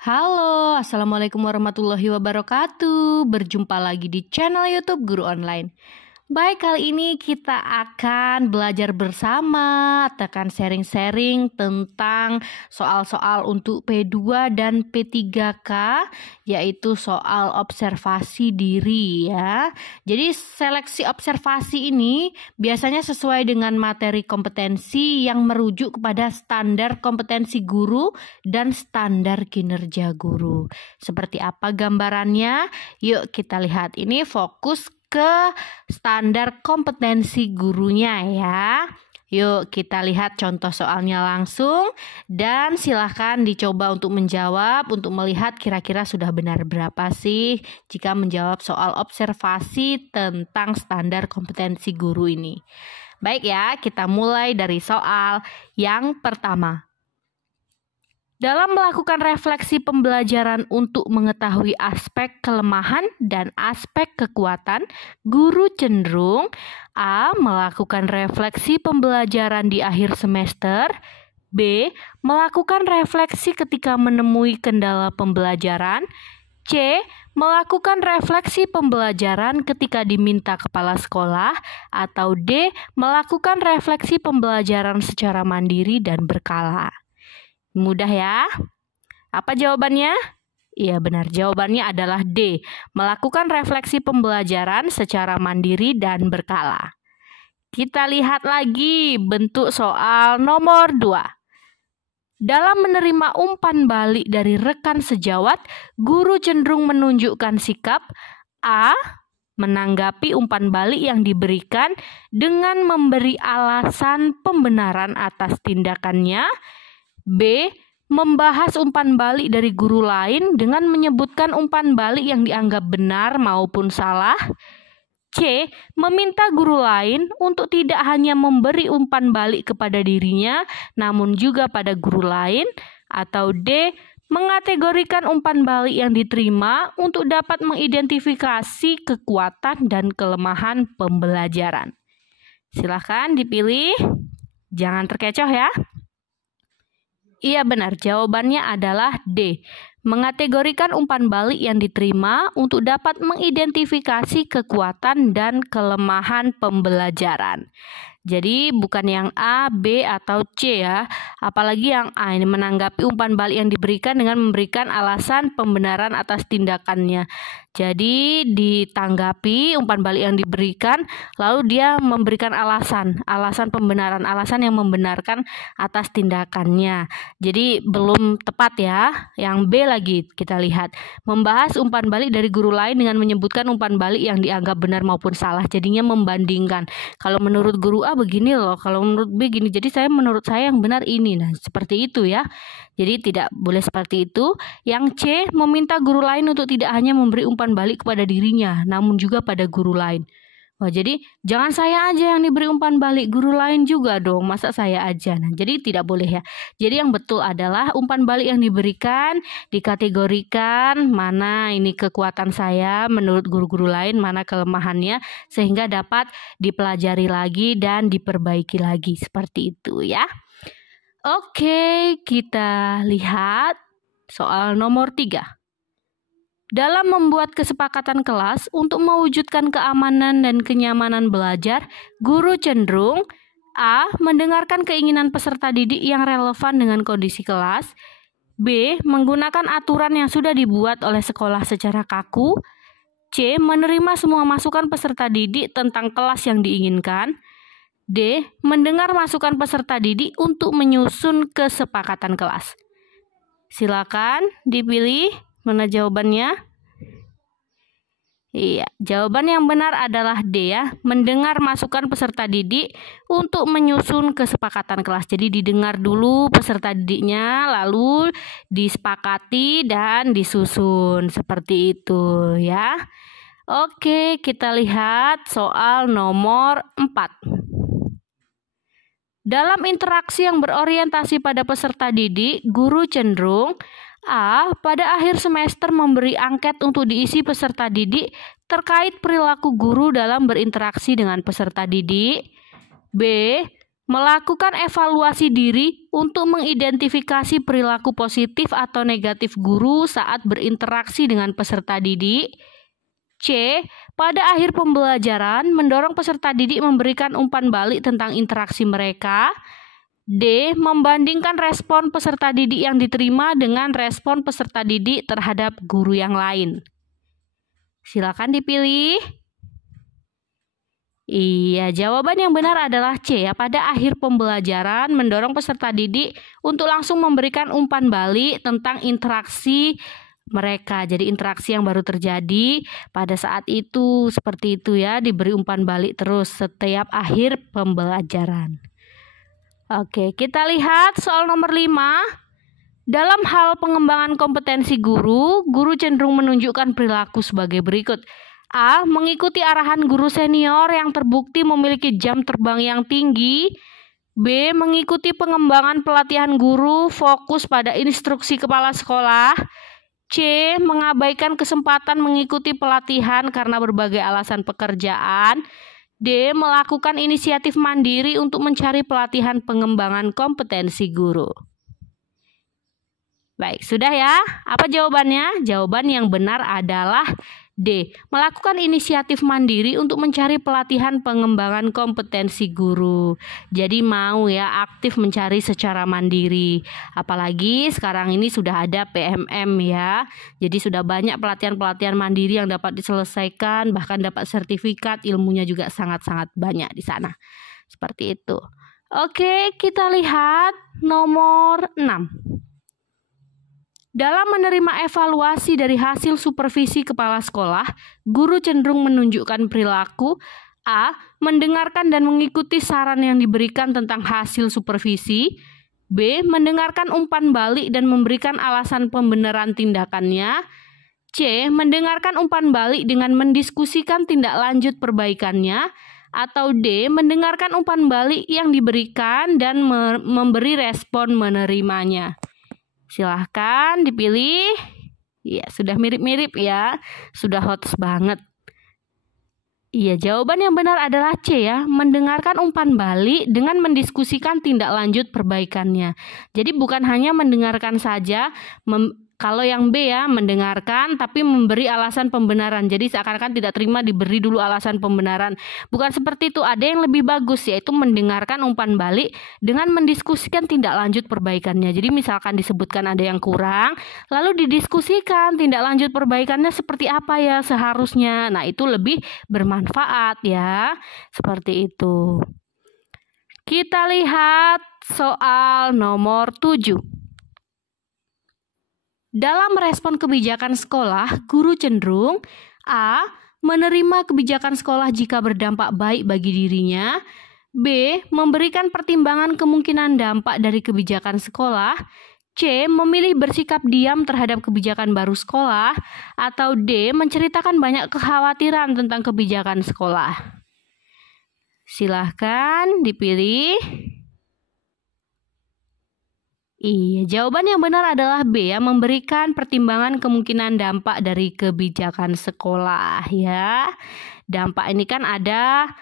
Halo, Assalamualaikum warahmatullahi wabarakatuh. Berjumpa lagi di channel YouTube Guru Online. Baik, kali ini kita akan belajar bersama, akan sharing-sharing tentang soal-soal untuk P2 dan P3K, yaitu soal observasi diri ya. Jadi seleksi observasi ini biasanya sesuai dengan materi kompetensi yang merujuk kepada standar kompetensi guru dan standar kinerja guru. Seperti apa gambarannya? Yuk kita lihat. Ini fokus ke standar kompetensi gurunya ya. Yuk kita lihat contoh soalnya langsung dan silahkan dicoba untuk menjawab untuk melihat kira-kira sudah benar berapa sih jika menjawab soal observasi tentang standar kompetensi guru ini. Baik ya, kita mulai dari soal yang pertama. Dalam melakukan refleksi pembelajaran untuk mengetahui aspek kelemahan dan aspek kekuatan, guru cenderung A. Melakukan refleksi pembelajaran di akhir semester, B. Melakukan refleksi ketika menemui kendala pembelajaran, C. Melakukan refleksi pembelajaran ketika diminta kepala sekolah, atau D. Melakukan refleksi pembelajaran secara mandiri dan berkala. Mudah ya. Apa jawabannya? Iya benar, jawabannya adalah D. Melakukan refleksi pembelajaran secara mandiri dan berkala. Kita lihat lagi bentuk soal nomor 2. Dalam menerima umpan balik dari rekan sejawat, guru cenderung menunjukkan sikap A. Menanggapi umpan balik yang diberikan dengan memberi alasan pembenaran atas tindakannya, B. Membahas umpan balik dari guru lain dengan menyebutkan umpan balik yang dianggap benar maupun salah. C. Meminta guru lain untuk tidak hanya memberi umpan balik kepada dirinya, namun juga pada guru lain. Atau D. Mengategorikan umpan balik yang diterima untuk dapat mengidentifikasi kekuatan dan kelemahan pembelajaran. Silahkan dipilih. Jangan terkecoh ya. Iya benar, jawabannya adalah D. Mengategorikan umpan balik yang diterima untuk dapat mengidentifikasi kekuatan dan kelemahan pembelajaran. Jadi bukan yang A, B, atau C ya. Apalagi yang A ini menanggapi umpan balik yang diberikan dengan memberikan alasan pembenaran atas tindakannya. Jadi ditanggapi umpan balik yang diberikan, lalu dia memberikan alasan pembenaran, alasan yang membenarkan atas tindakannya. Jadi belum tepat ya. Yang B lagi kita lihat. Membahas umpan balik dari guru lain dengan menyebutkan umpan balik yang dianggap benar maupun salah. Jadinya membandingkan. Kalau menurut guru A begini loh, kalau menurut B gini. Jadi menurut saya yang benar ini. Nah, seperti itu ya. Jadi tidak boleh seperti itu. Yang C, meminta guru lain untuk tidak hanya memberi umpan balik kepada dirinya, namun juga pada guru lain. Wah, jadi jangan saya aja yang diberi umpan balik, guru lain juga dong. Masa saya aja? Nah, jadi tidak boleh ya. Jadi yang betul adalah umpan balik yang diberikan dikategorikan mana ini kekuatan saya menurut guru-guru lain, mana kelemahannya, sehingga dapat dipelajari lagi dan diperbaiki lagi. Seperti itu ya. Oke, kita lihat soal nomor 3. Dalam membuat kesepakatan kelas untuk mewujudkan keamanan dan kenyamanan belajar, guru cenderung A. Mendengarkan keinginan peserta didik yang relevan dengan kondisi kelas, B. Menggunakan aturan yang sudah dibuat oleh sekolah secara kaku, C. Menerima semua masukan peserta didik tentang kelas yang diinginkan, D. Mendengar masukan peserta didik untuk menyusun kesepakatan kelas. Silakan dipilih. Mana jawabannya? Iya, jawaban yang benar adalah D ya. Mendengar masukan peserta didik untuk menyusun kesepakatan kelas. Jadi didengar dulu peserta didiknya, lalu disepakati dan disusun. Seperti itu ya. Oke, kita lihat soal nomor 4. Dalam interaksi yang berorientasi pada peserta didik, guru cenderung A. Pada akhir semester memberi angket untuk diisi peserta didik terkait perilaku guru dalam berinteraksi dengan peserta didik. B. melakukan evaluasi diri untuk mengidentifikasi perilaku positif atau negatif guru saat berinteraksi dengan peserta didik. C. Pada akhir pembelajaran, mendorong peserta didik memberikan umpan balik tentang interaksi mereka. D. Membandingkan respon peserta didik yang diterima dengan respon peserta didik terhadap guru yang lain. Silakan dipilih. Iya, jawaban yang benar adalah C ya. Pada akhir pembelajaran, mendorong peserta didik untuk langsung memberikan umpan balik tentang interaksi mereka. Jadi interaksi yang baru terjadi pada saat itu seperti itu ya, diberi umpan balik terus setiap akhir pembelajaran. Oke, kita lihat soal nomor 5. Dalam hal pengembangan kompetensi guru, guru cenderung menunjukkan perilaku sebagai berikut. A. Mengikuti arahan guru senior yang terbukti memiliki jam terbang yang tinggi. B. Mengikuti pengembangan pelatihan guru fokus pada instruksi kepala sekolah. C. Mengabaikan kesempatan mengikuti pelatihan karena berbagai alasan pekerjaan. D. Melakukan inisiatif mandiri untuk mencari pelatihan pengembangan kompetensi guru. Baik, sudah ya. Apa jawabannya? Jawaban yang benar adalah D. Melakukan inisiatif mandiri untuk mencari pelatihan pengembangan kompetensi guru. Jadi mau ya aktif mencari secara mandiri. Apalagi sekarang ini sudah ada PMM ya. Jadi sudah banyak pelatihan-pelatihan mandiri yang dapat diselesaikan, bahkan dapat sertifikat, ilmunya juga sangat-sangat banyak di sana. Seperti itu. Oke, kita lihat nomor 6. Dalam menerima evaluasi dari hasil supervisi kepala sekolah, guru cenderung menunjukkan perilaku A. Mendengarkan dan mengikuti saran yang diberikan tentang hasil supervisi. B. Mendengarkan umpan balik dan memberikan alasan pembenaran tindakannya. C. Mendengarkan umpan balik dengan mendiskusikan tindak lanjut perbaikannya. Atau D. Mendengarkan umpan balik yang diberikan dan memberi respon menerimanya. Silahkan dipilih. Iya, sudah mirip-mirip ya. Sudah hot banget. Iya, jawaban yang benar adalah C ya. Mendengarkan umpan balik dengan mendiskusikan tindak lanjut perbaikannya. Jadi bukan hanya mendengarkan saja. Kalau yang B ya, mendengarkan tapi memberi alasan pembenaran. Jadi seakan-akan tidak terima diberi dulu alasan pembenaran. Bukan seperti itu, ada yang lebih bagus yaitu mendengarkan umpan balik dengan mendiskusikan tindak lanjut perbaikannya. Jadi misalkan disebutkan ada yang kurang, lalu didiskusikan tindak lanjut perbaikannya seperti apa ya seharusnya. Nah, itu lebih bermanfaat ya. Seperti itu. Kita lihat soal nomor 7. Dalam merespon kebijakan sekolah, guru cenderung A. Menerima kebijakan sekolah jika berdampak baik bagi dirinya. B. Memberikan pertimbangan kemungkinan dampak dari kebijakan sekolah. C. Memilih bersikap diam terhadap kebijakan baru sekolah. Atau D. Menceritakan banyak kekhawatiran tentang kebijakan sekolah. Silahkan dipilih. Iya, jawaban yang benar adalah B ya, memberikan pertimbangan kemungkinan dampak dari kebijakan sekolah ya. Dampak ini kan ada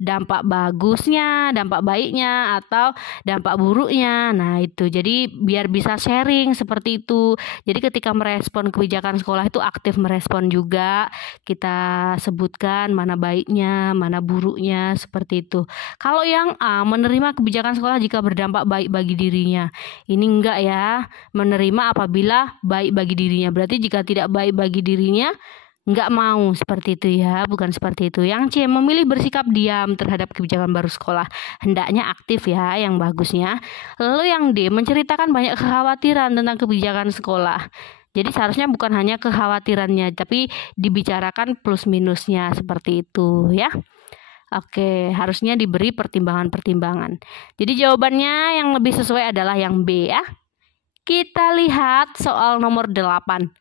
dampak bagusnya, dampak baiknya, atau dampak buruknya. Nah itu, jadi biar bisa sharing seperti itu. Jadi ketika merespon kebijakan sekolah itu aktif merespon juga. Kita sebutkan mana baiknya, mana buruknya, seperti itu. Kalau yang A, menerima kebijakan sekolah jika berdampak baik bagi dirinya. Ini enggak ya, menerima apabila baik bagi dirinya. Berarti jika tidak baik bagi dirinya, nggak mau, seperti itu ya, bukan seperti itu. Yang C, memilih bersikap diam terhadap kebijakan baru sekolah. Hendaknya aktif ya, yang bagusnya. Lalu yang D, menceritakan banyak kekhawatiran tentang kebijakan sekolah. Jadi seharusnya bukan hanya kekhawatirannya, tapi dibicarakan plus minusnya, seperti itu ya. Oke, harusnya diberi pertimbangan-pertimbangan. Jadi jawabannya yang lebih sesuai adalah yang B ya. Kita lihat soal nomor 8.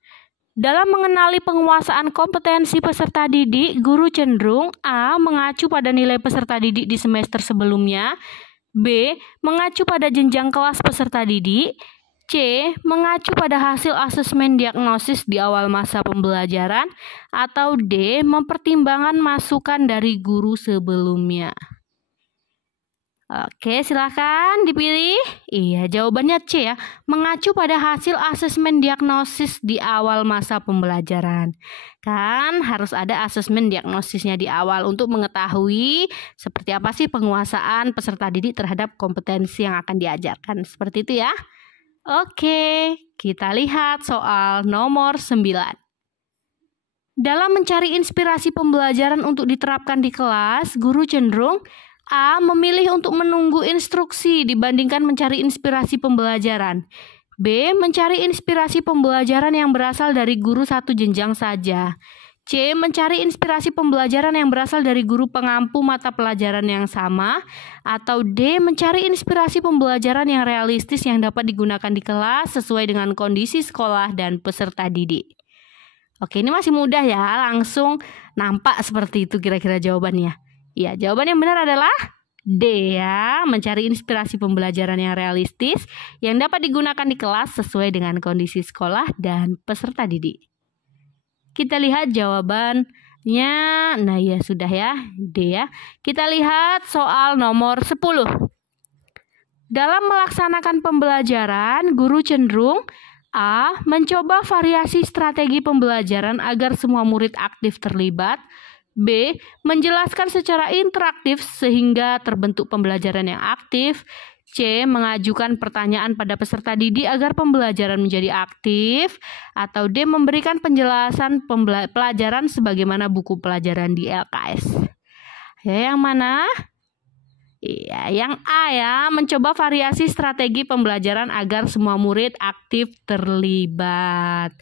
Dalam mengenali penguasaan kompetensi peserta didik, guru cenderung A. Mengacu pada nilai peserta didik di semester sebelumnya. B. Mengacu pada jenjang kelas peserta didik. C. Mengacu pada hasil asesmen diagnosis di awal masa pembelajaran. Atau D. Mempertimbangkan masukan dari guru sebelumnya. Oke, silakan dipilih. Iya, jawabannya C ya. Mengacu pada hasil asesmen diagnosis di awal masa pembelajaran. Kan harus ada asesmen diagnosisnya di awal untuk mengetahui seperti apa sih penguasaan peserta didik terhadap kompetensi yang akan diajarkan. Seperti itu ya. Oke, kita lihat soal nomor 9. Dalam mencari inspirasi pembelajaran untuk diterapkan di kelas, guru cenderung A. Memilih untuk menunggu instruksi dibandingkan mencari inspirasi pembelajaran. B. Mencari inspirasi pembelajaran yang berasal dari guru satu jenjang saja. C. Mencari inspirasi pembelajaran yang berasal dari guru pengampu mata pelajaran yang sama. Atau D. Mencari inspirasi pembelajaran yang realistis yang dapat digunakan di kelas sesuai dengan kondisi sekolah dan peserta didik. Oke, ini masih mudah ya, langsung nampak seperti itu kira-kira jawabannya. Ya, jawaban yang benar adalah D ya, mencari inspirasi pembelajaran yang realistis yang dapat digunakan di kelas sesuai dengan kondisi sekolah dan peserta didik. Kita lihat jawabannya, nah ya sudah ya, D ya. Kita lihat soal nomor 10. Dalam melaksanakan pembelajaran, guru cenderung A. Mencoba variasi strategi pembelajaran agar semua murid aktif terlibat. B. Menjelaskan secara interaktif sehingga terbentuk pembelajaran yang aktif. C. Mengajukan pertanyaan pada peserta didik agar pembelajaran menjadi aktif. Atau D. Memberikan penjelasan pelajaran sebagaimana buku pelajaran di LKS. Ya, yang mana? Iya, yang A ya, mencoba variasi strategi pembelajaran agar semua murid aktif terlibat.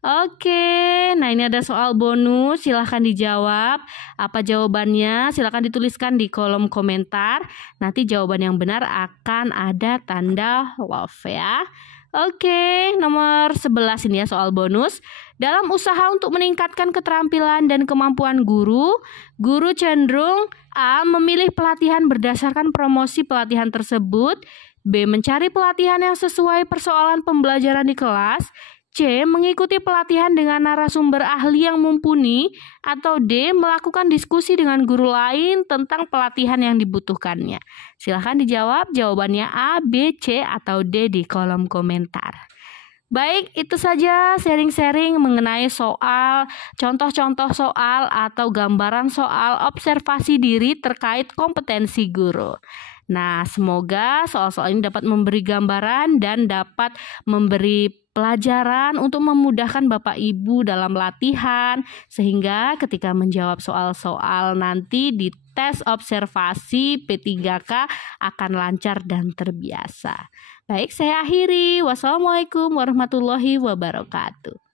Oke, nah ini ada soal bonus, silahkan dijawab. Apa jawabannya? Silahkan dituliskan di kolom komentar. Nanti jawaban yang benar akan ada tanda love ya. Oke, nomor 11 ini ya soal bonus. Dalam usaha untuk meningkatkan keterampilan dan kemampuan guru cenderung A. Memilih pelatihan berdasarkan promosi pelatihan tersebut. B. Mencari pelatihan yang sesuai persoalan pembelajaran di kelas. C. Mengikuti pelatihan dengan narasumber ahli yang mumpuni. Atau D. Melakukan diskusi dengan guru lain tentang pelatihan yang dibutuhkannya. Silahkan dijawab jawabannya A, B, C, atau D di kolom komentar. Baik, itu saja sharing-sharing mengenai soal, contoh-contoh soal atau gambaran soal observasi diri terkait kompetensi guru. Nah, semoga soal-soal ini dapat memberi gambaran dan dapat memberi pelajaran untuk memudahkan Bapak Ibu dalam latihan sehingga ketika menjawab soal-soal nanti di tes observasi P3K akan lancar dan terbiasa. Baik, saya akhiri. Wassalamualaikum warahmatullahi wabarakatuh.